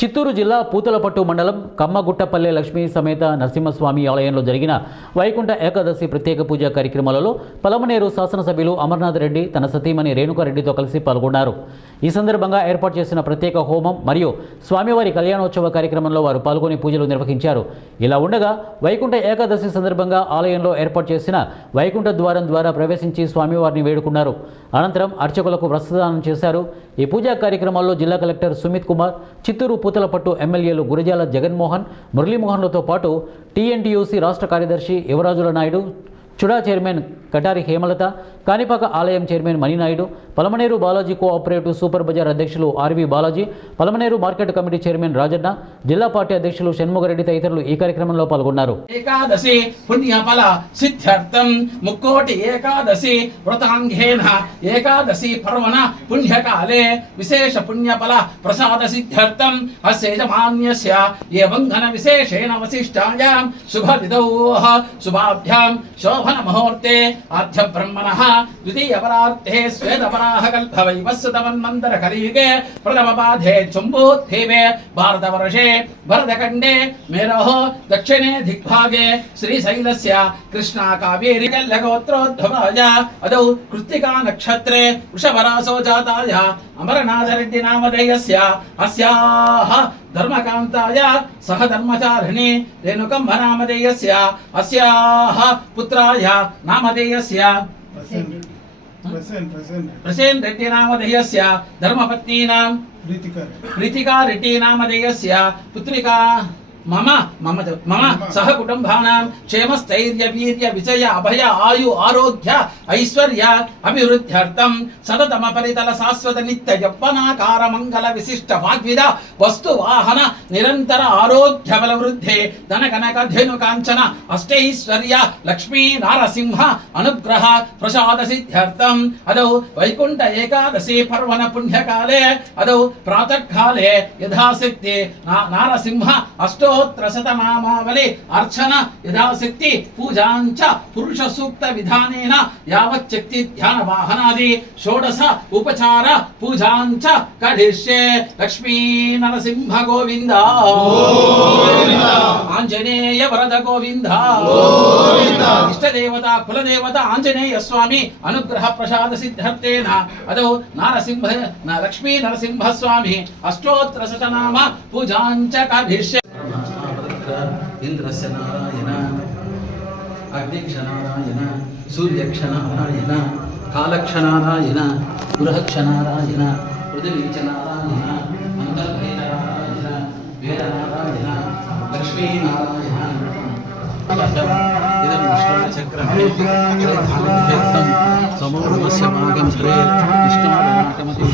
చిత్తూరు జిల్లా పూతలపట్టు మండలం కమ్మగుట్టపల్లె లక్ష్మీ సమేత నరసింహస్వామి ఆలయంలో జరిగిన వైకుంఠ ఏకాదశి ప్రత్యేక పూజా కార్యక్రమాలలో పలమనేరు శాసనసభ్యులు అమర్నాథ్ రెడ్డి తన సతీమణి రేణుకారెడ్డితో కలిసి పాల్గొన్నారు. ఈ సందర్భంగా ఏర్పాటు చేసిన ప్రత్యేక హోమం మరియు స్వామివారి కళ్యాణోత్సవ కార్యక్రమంలో వారు పాల్గొని పూజలు నిర్వహించారు. ఇలా ఉండగా వైకుంఠ ఏకాదశి సందర్భంగా ఆలయంలో ఏర్పాటు చేసిన వైకుంఠ ద్వారం ద్వారా ప్రవేశించి స్వామివారిని వేడుకున్నారు. అనంతరం అర్చకులకు వస్త్రదానం చేశారు. ఈ పూజా కార్యక్రమాల్లో జిల్లా కలెక్టర్ సుమిత్ కుమార్, చిత్తూరు పూతలపట్టు ఎమ్మెల్యేలు గురజాల జగన్మోహన్, మురళీమోహన్లతో పాటు టీఎన్టీయూసీ రాష్ట్ర కార్యదర్శి యువరాజుల నాయుడు, చుడా చైర్మన్ కటారి హేమలత, కాణిపాక ఆలయం chairman Maninaidu, Palamaner Balaji cooperative super bazaar అధ్యక్షులు RV Balaji, Palamaner market committee chairman Rajanna, జిల్లా పార్టీ అధ్యక్షులు షణ్ముగరెడ్డి తదితరులు ఈ కార్యక్రమంలో పాల్గొన్నారు. ఏకాదశి పుణ్యఫల సిద్ధ్యర్థం ముక్కోటి ఏకాదశి వ్రతాంగేన ఏకాదశి పర్వణ పుణ్యకాలే విశేష పుణ్యఫల ప్రసాద సిద్ధ్యర్థం అస్య యజమాన్యస్య ఏవం ఘన విశేషేణ వశిష్టాయాం శుభతిథౌ శుభాభ్యాం శోభన ముహూర్తే ఆద్య బ్రహ్మణః ద్వితీయ పరార్థే శ్వేతపరాహ కల్పవైవస్సుతమన్మంతర కలియుగే ప్రథమ పాదే జంబూద్వీపే భారతవర్షే భరతఖండే మేరోః దక్షిణే దిగ్భాగే శ్రీశైలస్య కృష్ణా కావేరీ గోత్రోద్భవాయ అదౌ కృత్తికా నక్షత్రే వృషభరాసో జాతాయ అమరనాథరెడ్డి నామధేయస్య అస్యాః ధర్మకాంతాయ సహ ధర్మచారిణి రేణుకంభ నామధేయస్య అస్యాః పుత్రాయ నామధేయస్య ప్రసేన్ రెడ్డి నామధేయస్య ధర్మపత్నీనాం ప్రీతికా రెడ్డి నామధేయస్య పుత్రికా మమ సహ కుటుంబానాం క్షేమస్థైర్య వీర్య విజయ అభయ ఆయు ఆరోగ్య ఐశ్వర్య అభివృద్ధ్యర్థం సతతమ పరితల శాశ్వత నిత్య యవ్వనాకార మంగళ విశిష్ట వాగ్విద వస్తు వాహన నిరంతర ఆరోగ్య బల వృద్ధి ధన కనక ధేను కాంచన అష్టైశ్వర్య లక్ష్మీ నారసింహ అనుగ్రహ ప్రసాద సిద్ధ్యర్థం అదౌ వైకుంఠ ఏకాదశి పర్వణ పుణ్యకాలే అదౌ ప్రాతఃకాలే యథాశక్తి నారసింహ అష్టోత్తరశతనామావళి అర్చన యథాశక్తి పూజాంచ పురుష సూక్త విధానేన యావచ్చక్తి ధ్యాన వాహనాది షోడశ ఉపచార పూజాంచ కరిష్యే. లక్ష్మీ నరసింహ గోవింద ఆంజనేయ వరద గోవింద ఇష్టదేవత కులదేవత ఆంజనేయ స్వామి అనుగ్రహ ప్రసాద సిద్ధ్యర్థేన అదౌ లక్ష్మీ నరసింహ స్వామి అష్టోత్తరశతనామ పూజాంచ కరిష్యే. ఇంద్రస్య నారాయణ అగ్నిక్ష నారాయణ సూర్యక్ష నారాయణ కాలక్ష నారాయణ గృహక్ష నారాయణ పృథివీచ నారాయణ మంగళభయ నారాయణ వీర నారాయణ లక్ష్మీ నారాయణ ఇదం విష్ణుచక్రమే సమూఢమస్య భాగం సరే విష్ణునామకమతి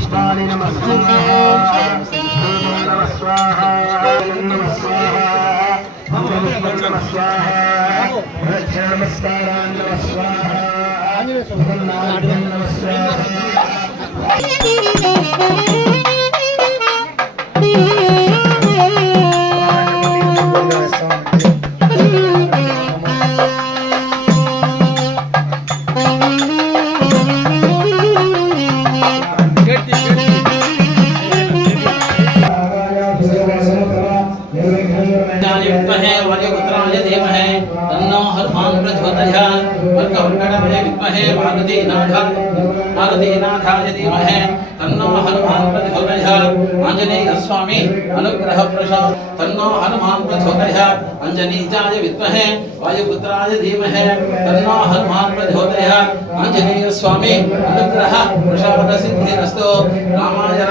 वायुपुत्राय धीमहि तन्नो हनुमान् प्रचोदयात् वक्रतुण्डमहे विद्महे मारुतीनाथाय धीमहि तन्नो हनुमान् प्रचोदयात् आञ्जनेय स्वामी अनुग्रह प्रसाद तन्नो हनुमान् प्रचोदयात् आञ्जनेयाय विद्महे वायुपुत्राय धीमहि तन्नो हनुमान् प्रचोदयात् आञ्जनेय स्वामी अनुग्रह प्रसाद सिद्धिरस्तु रामाय